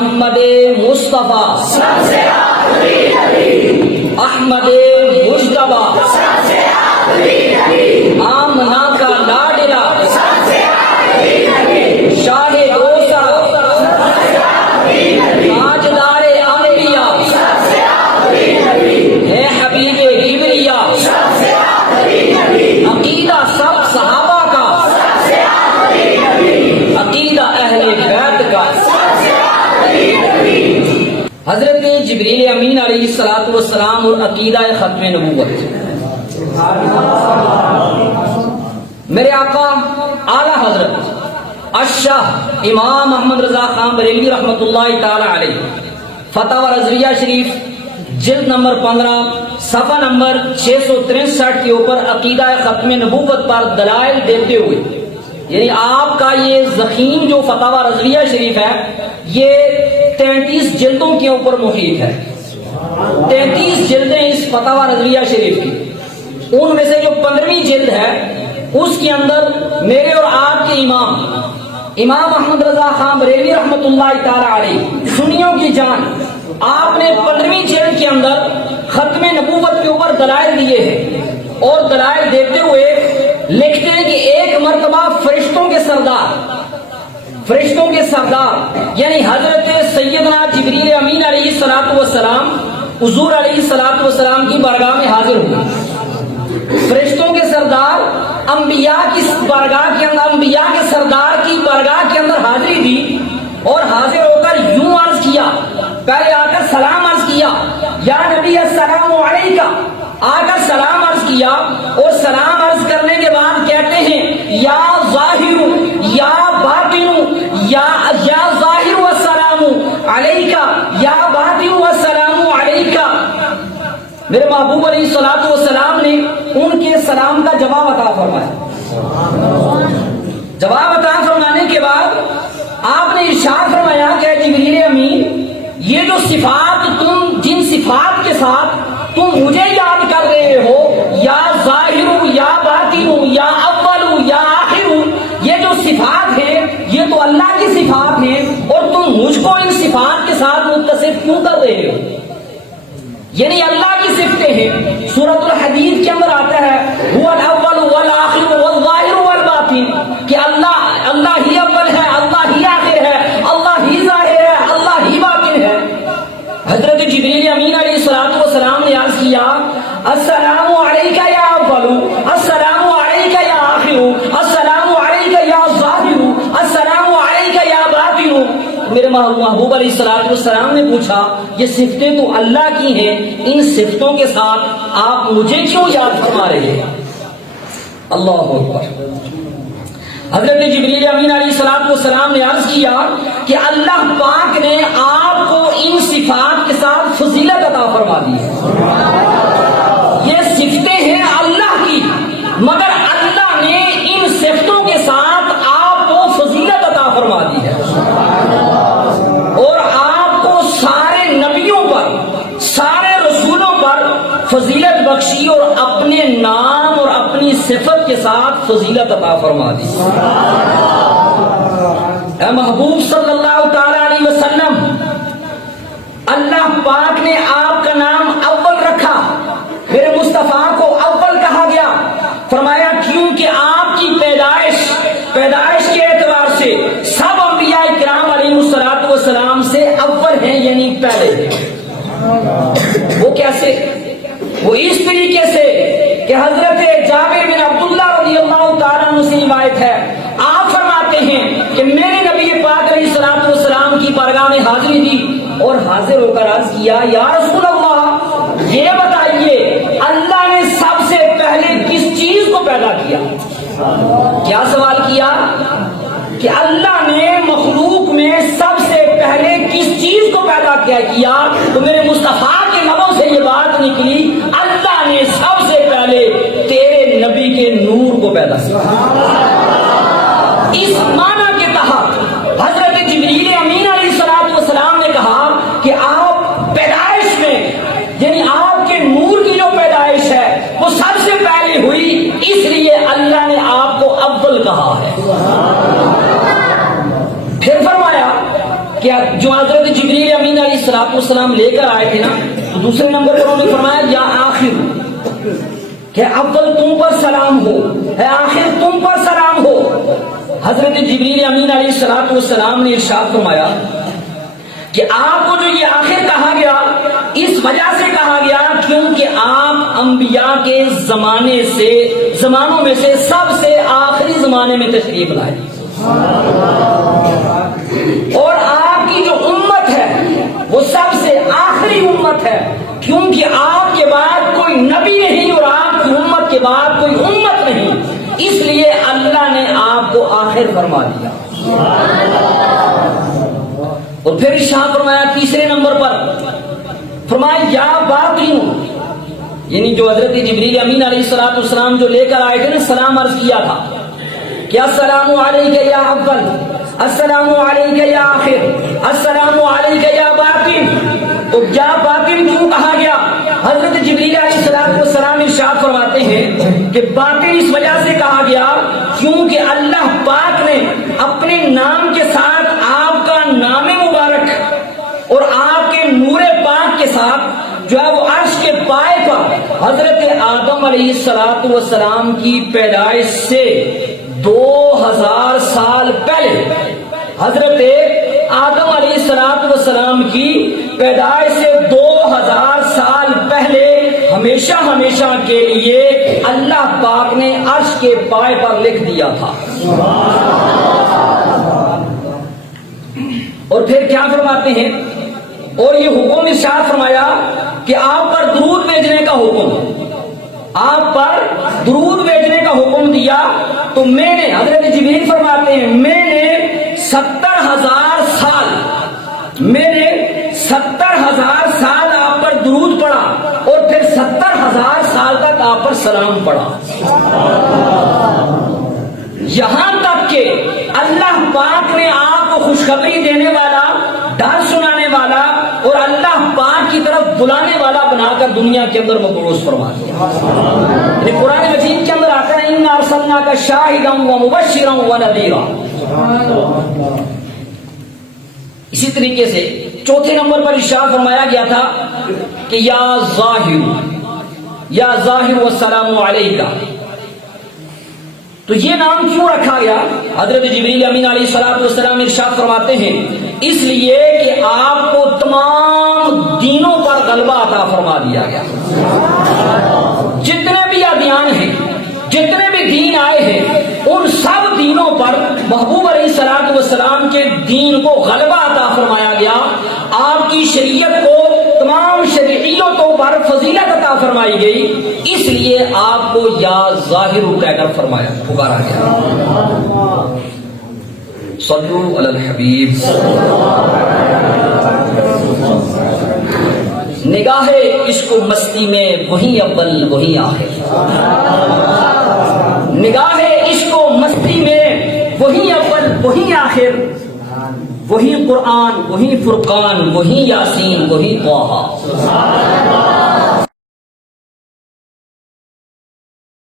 محمد مصطفیٰ احمد مجتبیٰ آمنہ کا لاڈلا شاہ دوسرا تاجدار انبیاء ہے حبیب کبریا عقیدہ سب صحابہ کا عقیدہ اہل بیت کا حضرت جبریل امین علیہ السلام اور عقیدہ ختم نبوت میرے آقا اعلی حضرت الشاہ امام محمد رضا خان بریلوی رحمۃ اللہ تعالی علیہ فتاوی رضویہ شریف جلد نمبر 15 صفحہ نمبر 663 کے اوپر عقیدہ ختم نبوت پر دلائل دیتے ہوئے، یعنی آپ کا یہ ضخیم جو فتاوی رضویہ شریف ہے یہ 33 جلدوں کے اوپر محیط ہے، 33 جلدیں اس فتاوی رضویہ شریف کی، ان میں سے جو 15ویں جلد ہے اس کے اندر میرے اور آپ کے امام محمد رضا خان بریلوی رحمۃ اللہ تعالی علیہ سنیوں کی جان، آپ نے 15ویں جلد کے اندر ختم نبوت کے اوپر دلائل دیے ہیں، اور دلائل دیتے ہوئے لکھتے ہیں کہ ایک مرتبہ فرشتوں کے سردار یعنی حضرت سیدنا جبریل امین علیہ السلام حضور علیہ السلام کی بارگاہ میں حاضر ہوئے۔ فرشتوں کے سردار انبیاء کی بارگاہ کے اندر، انبیاء کے سردار کی بارگاہ کے اندر حاضری دی، اور حاضر ہو کر یوں عرض کیا، پہلے آ کر سلام عرض کیا، یا نبی السلام علیکہ، آ کر سلام عرض کیا، اور سلام عرض کرنے کے بعد کہتے ہیں یا ظاہر یا باطن یا ظاہر والسلام علیکہ یا باطن والسلام علیکہ۔ میرے محبوب علیہ السلام نے ان کے سلام کا جواب عطا فرمایا۔ جواب عطا فرمانے کے بعد آپ نے ارشاد فرمایا کہ جبریل امین، یہ جو صفات جن صفات کے ساتھ تم مجھے یاد کر رہے ہو، یا ظاہر یا باطن یا اول یا آخر، یہ جو صفات ہیں یہ تو اللہ کی صفات ہیں، اور تم مجھ کو ان صفات کے ساتھ متصف کیوں کر رہے ہو؟ یعنی اللہ کی صفتیں ہیں۔ سورۃ الحدید کے اندر آتا ہے هو الاول والآخر والظاہر والباطن، کہ اللہ ہی اول ہے، اللہ ہی آخر ہے، اللہ ہی ظاہر ہے، اللہ ہی باطن ہے۔ حضرت جبریل امین علیہ السلام نے عرض کیا السلام علیکہ یا اول، السلام علیکہ یا آخر، السلام علیکہ یا ظاہر، السلام علیکہ یا باطن۔ میرے محبوب علیہ السلام نے پوچھا یہ صفتیں تو اللہ کی ہیں، ان صفتوں کے ساتھ آپ مجھے کیوں یاد فرما رہے ہیں؟ اللہ اکبر۔ حضرت جبریل امین علیہ السلام نے عرض کیا کہ اللہ پاک نے آپ کو ان صفات کے ساتھ فضیلت عطا فرما دی ہے۔ یہ صفتیں ہیں اللہ کی، مگر اللہ نے ان صفتوں کے ساتھ آپ کو فضیلت عطا فرما دی ہے، اور آپ کو سارے نبیوں پر، سارے رسولوں پر فضیلت بخشی، اور اپنے نام اور اپنی صفت کے ساتھ فضیلت عطا فرما دی۔ اے محبوب صلی اللہ تعالی علیہ وسلم، اللہ پاک نے آپ کا نام اول رکھا، میرے مصطفیٰ کو اول کہا گیا، فرمایا کیونکہ آپ کی پیدائش کے اعتبار سے سب انبیاء کرام علیہ السلام سے اول ہیں، یعنی پہلے ہیں۔ وہ کیسے؟ وہ اس طریقے سے کہ حضرت جابر بن عبداللہ رضی اللہ تعالیٰ عنہ سے روایت ہے، آپ فرماتے ہیں کہ میں نے نبی پاک علیہ السلام کی بارگاہ میں حاضری دی، اور حاضر ہو کر عرض کیا یا رسول اللہ، یہ بتائیے اللہ نے سب سے پہلے کس چیز کو پیدا کیا؟ کیا سوال کیا؟ کہ اللہ نے مخلوق میں سب سے پہلے کس چیز کو پیدا کیا؟ تو میرے مصطفیٰ کے لبوں سے یہ بات نکلی اللہ نے سب سے پہلے تیرے نبی کے نور کو پیدا کیا۔ اس معنی کے تحت حضرت جبریل امین علیہ السلام نے کہا کہ آپ پیدائش میں، یعنی آپ کے نور کی جو پیدائش ہے وہ سب سے پہلے ہوئی، اس لیے اللہ نے آپ کو اول کہا ہے۔ پھر فرمایا کہ جو حضرت جبریل امین علیہ السلام لے کر آئے تھے نا، تو دوسرے نمبر پر انہوں نے فرمایا یا آخر، کہ اول تم پر سلام ہو، ہے آخر تم پر سلام ہو۔ حضرت جبریل امین علیہ السلام نے ارشاد فرمایا کہ آپ کو جو یہ آخر کہا گیا اس وجہ سے کہا گیا کیونکہ آپ انبیاء کے زمانوں میں سے سب سے آخری زمانے میں تشریف لائے، اور آپ کی جو امت ہے وہ سب سے آخری امت ہے، کیونکہ آپ کے بعد کوئی نبی نہیں اور آپ کی امت کے بعد کوئی امت نہیں، اس لیے اللہ نے آپ کو آخر فرما دیا۔ اور پھر ارشاد فرمایا تیسرے نمبر پر، فرمایا یا باقی، یعنی جو حضرت جبریل امین علیہ السلام جو لے کر آئے تھے نا، سلام عرض کیا تھا کہ السلام علیکہ یا اول، السلام علیکہ یا آخر، السلام علیکہ یا باقی۔ تو یا باقی کیوں کہا گیا؟ حضرت جبریل علیہ السلام ارشاد فرماتے ہیں کہ باقی اس وجہ سے کہا گیا کیونکہ اللہ پاک نے اپنے نام کے ساتھ آپ کا نام مبارک اور آپ کے نور پاک کے ساتھ جو ہے وہ عرش کے پائے پر حضرت آدم علیہ السلام کی پیدائش سے 2000 سال پہلے، حضرت آدم علیہ السلام کی پیدائش سے 2000 سال پہلے ہمیشہ ہمیشہ کے لیے اللہ پاک نے عرش کے پائے پر لکھ دیا تھا۔ اور پھر کیا فرماتے ہیں؟ اور یہ حکم ارشاد فرمایا کہ آپ پر درود بھیجنے کا حکم، آپ پر درود بھیجنے کا حکم دیا، تو میں نے، حضرت جبریل فرماتے ہیں، میں نے 70,000 سال، میں نے 70,000 سال آپ پر درود پڑھا اور پھر 70,000 سال تک آپ پر سلام پڑھا، یہاں تک کہ اللہ پاک نے آپ کو خوشخبری دینے والا، ڈر سنانے والا اور اللہ پاک کی طرف بلانے والا بنا کر دنیا کے اندر مبعوث فرما دیا۔ یعنی قرآن مجید کے اندر آتا ہے اِنَّا أَرْسَلْنَاكَ شَاهِدًا وَمُبَشِّرًا وَنَذِيرًا۔ اسی طریقے سے چوتھے نمبر پر ارشاد فرمایا گیا تھا کہ یا ظاہر والسلام علیکہ۔ تو یہ نام کیوں رکھا گیا؟ حضرت جبریل امین علیہ السلام ارشاد فرماتے ہیں اس لیے کہ آپ کو تمام دینوں پر غلبہ عطا فرما دیا گیا، جتنے بھی ادیان ہیں، جتنے بھی دین آئے ہیں، ان سب دینوں پر محبوب علیہ السلام کے دین کو غلبہ عطا فرمایا گیا، آپ کی شریعت کو تمام شریعتوں پر فضیلت عطا فرمائی گئی، اس لیے آپ کو یا ظاہر کہہ کر فرمایا، پکارا گیا۔ صلو علی الحبیب۔ نگاہ عشق و مستی میں وہی اول وہی آخر، نگاہ عشق و مستی میں وہی اول وہی آخر، وہی قرآن وہی فرقان وہی یاسین وہی طٰہٰ۔